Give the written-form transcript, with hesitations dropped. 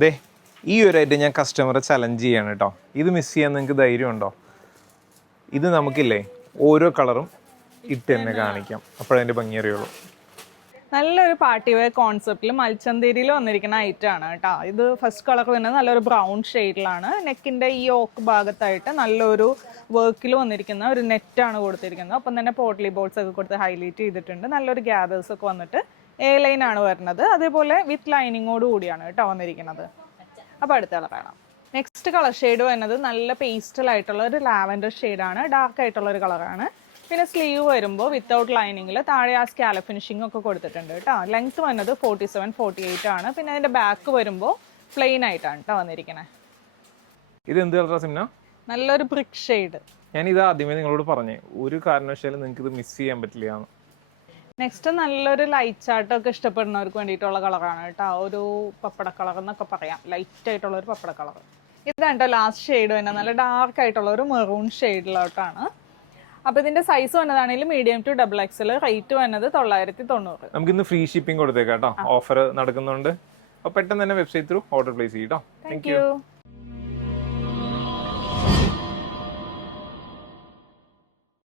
ദേ ഈ ഒരു ഐറ്റം ഞാൻ കസ്റ്റമറെ ചലഞ്ച് ചെയ്യാണ് കേട്ടോ. ഇത് മിസ് ചെയ്യാൻ നിങ്ങൾക്ക് ധൈര്യമുണ്ടോ? ഇത് നമുക്കില്ലേ ഓരോ കളറും ഇട്ട് തന്നെ കാണിക്കാം, അപ്പോഴതിൻ്റെ ഭംഗി അറിയുള്ളൂ. നല്ലൊരു പാർട്ടി വെയർ കോൺസെപ്റ്റിൽ മൽച്ചന്തേരിയിൽ വന്നിരിക്കുന്ന ഐറ്റം ആണ് കേട്ടോ. ഇത് ഫസ്റ്റ് കളർ വരുന്നത് നല്ലൊരു ബ്രൗൺ ഷെയ്ഡിലാണ്. നെക്കിൻ്റെ ഈ ഓക്ക് ഭാഗത്തായിട്ട് നല്ലൊരു വർക്കിൽ വന്നിരിക്കുന്ന ഒരു നെറ്റാണ് കൊടുത്തിരിക്കുന്നത്. അപ്പം തന്നെ പോട്ട്ലി ബോൾസ് ഒക്കെ കൊടുത്ത് ഹൈലൈറ്റ് ചെയ്തിട്ടുണ്ട്. നല്ലൊരു ഗ്യാദേഴ്സ് ഒക്കെ വന്നിട്ട് എ ലൈനാണ് വരുന്നത്. അതേപോലെ വിത്ത് ലൈനിങ്ങോട് കൂടിയാണ് കേട്ടോ വന്നിരിക്കുന്നത്. അപ്പോൾ അടുത്ത കളർ കാണാം. നെക്സ്റ്റ് കളർ ഷെയ്ഡ് വരുന്നത് നല്ല പേസ്റ്റൽ ആയിട്ടുള്ള ഒരു ലാവൻഡർ ഷെയ്ഡാണ്. ഡാർക്ക് ആയിട്ടുള്ള ഒരു കളറാണ്. പിന്നെ സ്ലീവ് വരുമ്പോൾ വിത്തൗട്ട് ലൈനിങ്ങിൽ താഴെ ആ സ്കാല ഫിനിഷിംഗ് ഒക്കെ കൊടുത്തിട്ടുണ്ട് കേട്ടോ. ലെങ്ത് വന്നത് 47-48 ആണ്. പിന്നെ അതിൻ്റെ ബാക്ക് വരുമ്പോൾ പ്ലെയിൻ ആയിട്ടാണ് കേട്ടോ വന്നിരിക്കുന്നത്. ഇത് എന്ത് കളറാ സിംന? നല്ലൊരു ബ്രിക്ക് ഷെയ്ഡ്. ഞാനിത് ആദ്യമേ നിങ്ങളോട് പറഞ്ഞേ, ഒരു കാരണവശാലും നിങ്ങൾക്ക് ഇത് മിസ് ചെയ്യാൻ പറ്റില്ല. നെക്സ്റ്റ് നല്ലൊരു ലൈറ്റ് ചാർട്ടൊക്കെ ഇഷ്ടപ്പെടുന്നവർക്ക് വേണ്ടിയിട്ടുള്ള കളറാണ് കേട്ടോ. ഒരു പപ്പട കളർ എന്നൊക്കെ പറയാം, ലൈറ്റ് ആയിട്ടുള്ള ഒരു പപ്പട കളർ. ഇതാണ് കേട്ടോ ലാസ്റ്റ് ഷെയ്ഡ് തന്നെ, നല്ല ഡാർക്ക് ആയിട്ടുള്ള ഒരു മെറൂൺ ഷെയ്ഡിലോട്ടാണ്. അപ്പോൾ ഇതിന്റെ സൈസ് വന്നതാണെങ്കിൽ മീഡിയം ടു XXL. റേറ്റ് വന്നത് 990. നമുക്ക് ഇന്ന് ഫ്രീ ഷിപ്പിംഗ് കൊടുത്തേക്കാം കേട്ടോ, ഓഫർ നടക്കുന്നുണ്ട്. അപ്പോൾ പെട്ടെന്ന് തന്നെ വെബ്സൈറ്റ് ത്രൂ ഓർഡർ പ്ലേസ് ചെയ്യും കേട്ടോ. Thank you.